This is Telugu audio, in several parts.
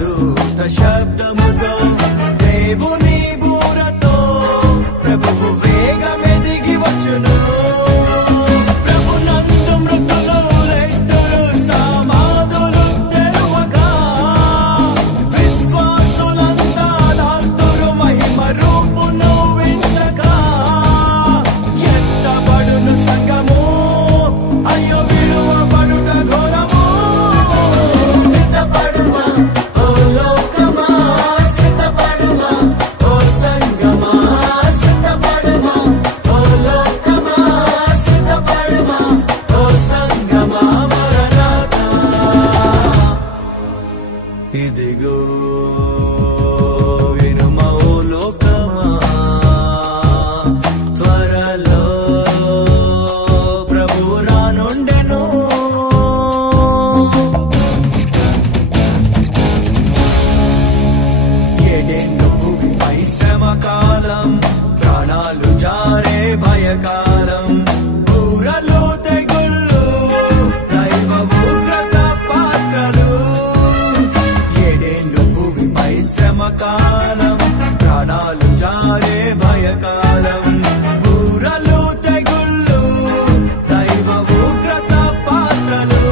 దూత శబ్దముతో దేవుని బూరతో ప్రభువు వేగమే దిగి వచ్చును. ప్రభునందు మృతులు లేతురు, సమాధులు తెరువగా విశ్వాసులంతా దాల్తురు మహిమ రూపును వింతగా. ఎత్తబడును సంగము, అయ్యో విడువబడుట ఘోరము. సిద్ధపడుమా ఓ లోకమా, సిద్ధపడుమా ఓ సంగమా, సిద్ధపడుమా ఓ లోకమా, సిద్ధపడుమా ఓ సంగమా. మరణాతా ఇదిగో వినుమా ఓ లోకమా, త్వరలో ప్రభువు రానుండెను. ఏడేళ్ళు భూమిపై శ్రమ కాలం, ప్రాణాలు జారే భయకాలం. బూరలు తెగుళ్ళు, దైవ ఉగ్రత పాత్రలు. ఏడేళ్ళు భూమిపై శ్రమ కాలం, ప్రాణాలు జారే భయకాలం. బూరలు తెగుళ్ళు, దైవ ఉగ్రత పాత్రలు.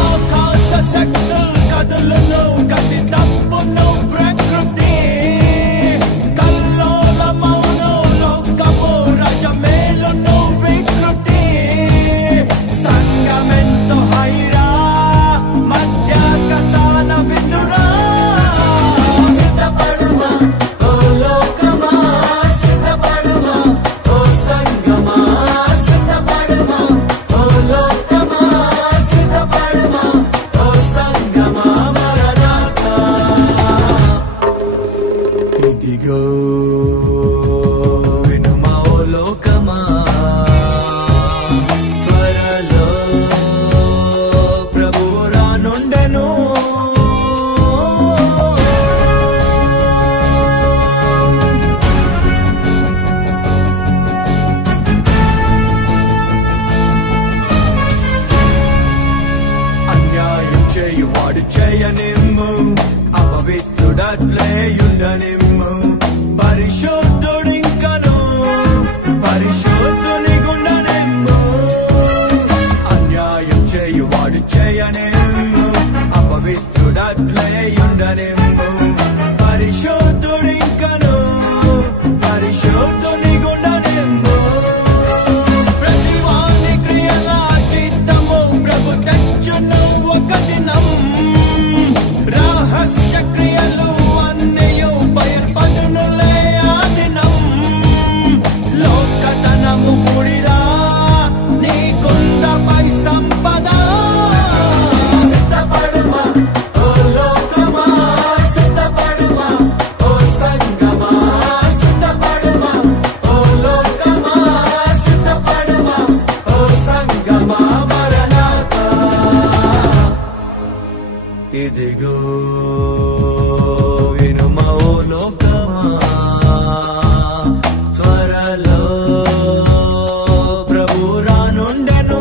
ఆకాశ శక్తులు కదులును, గతి తప్పును ప్రకృతి. కల్లోలమౌను లోకము, రజమేలును వికృతి. సంగమెంతో హైరా, మధ్య కసాన విందురా. సిద్ధపడుమా ఓ లోకమా, సిద్ధపడుమా ఓ సంగమా, సిద్ధపడుమా ఓ లోకమా, సిద్ధపడుమా ఓ సంగమా. మరణాతా ఇదిగో వినుమా ఓ లోకమా, త్వరలో ప్రభువు రానుండెను. అన్యాయం చేయువాడు చేయనిమ్ము, అపవిత్రుడట్లేయుండనిమ్ము. పరిశుద్ధుడింకను పరిశుద్ధుని గుండనిమ్ము. అన్యాయం చేయువాడు చేయనిమ్ము, అపవిత్రుడట్లేయుండనిమ్ము. పరిశుద్ధుడింకను పరిశుద్ధుని గుండనిమ్ము. ప్రతివాని క్రియల చిత్తము ప్రభు తెచ్చును ఒక దినం. రహస్య క్రియలు అన్నయు బయల్పడునులే ఆ దినం. లోకధనము పుడిరా, నీకుందపై సంపద. సిద్ధపడుమా ఓ లోకమా, సిద్ధపడుమా ఓ సంగమా, సిద్ధపడుమా ఓ లోకమా, సిద్ధపడుమా ఓ సంగమా. మరణాతా ఇదిగో వినుమా ఓ లోకమా, త్వరలో ప్రభువు రానుండెను.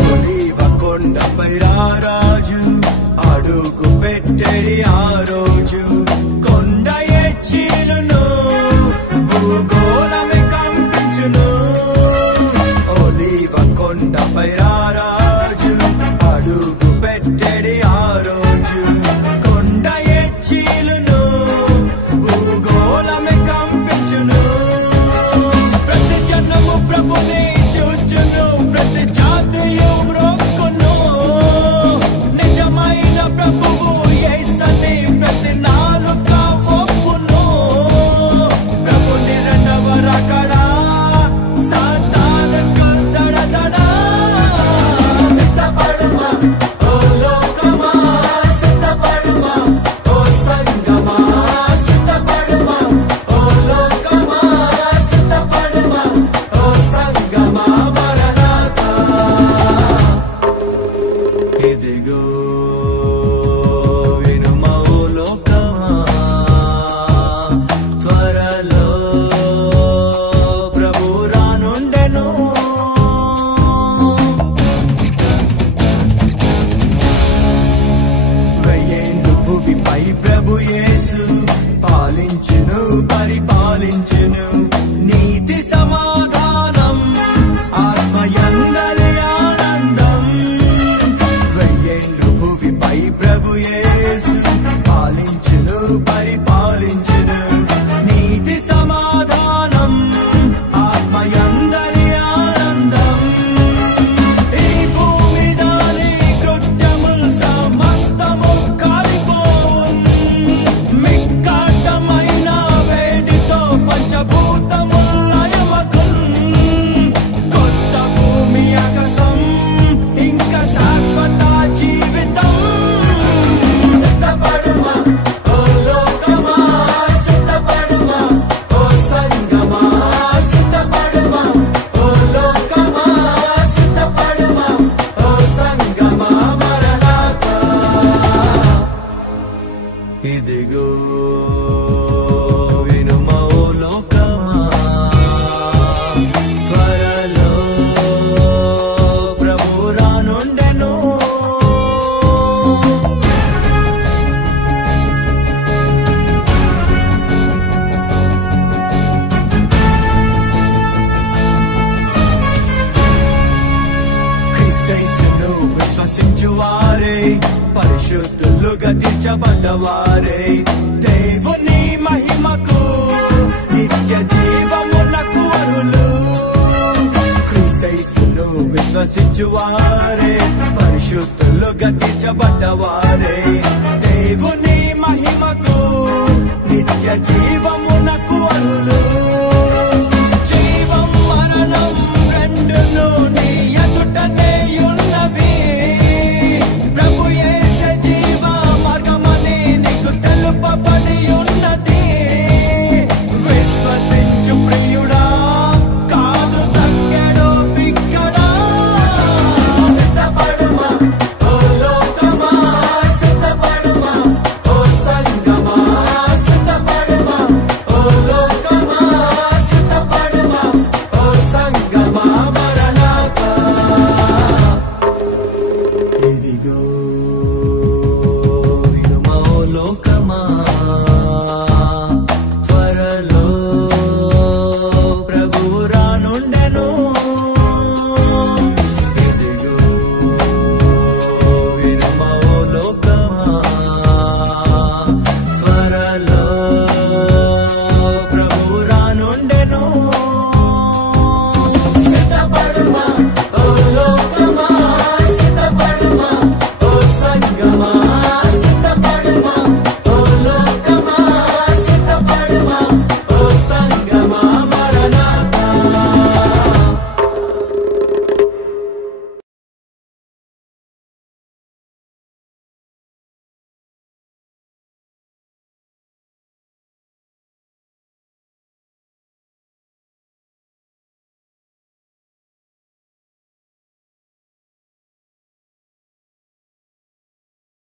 ఒలీవ కొండపై రారాజు అడుగు పెట్టెడి ఆ రోజు. కొండ ఎచ్చిలును, భూగోళమే కంపించును. ఒలీవ కొండపై రారాజు అడుగు పెట్టెడి ఆ రోజు. కొండ ఎచ్చిలును, భూగోళమే కంపించును. ప్రతి జనము ప్రభుని చూచును, ప్రతి జాతియు మ్రొక్కును. నిజమైన ప్రభువు యేసని ప్రతి నాలుక ఒప్పును. ప్రభుని రెండవ రాకడా సాతానుకు దడదడా. సిద్ధపడుమా ఓ లోకమా, విశ్వసించువారే పరిశుద్ధులుగా తీర్చబడ్డవారే దేవుని మహిమకు నిత్య జీవమునకు అర్హులు. క్రీస్తును విశ్వసించువారే పరిశుద్ధులుగా తీర్చబడ్డవారే దేవుని మహిమకు నిత్య జీవమునకు అర్హులు.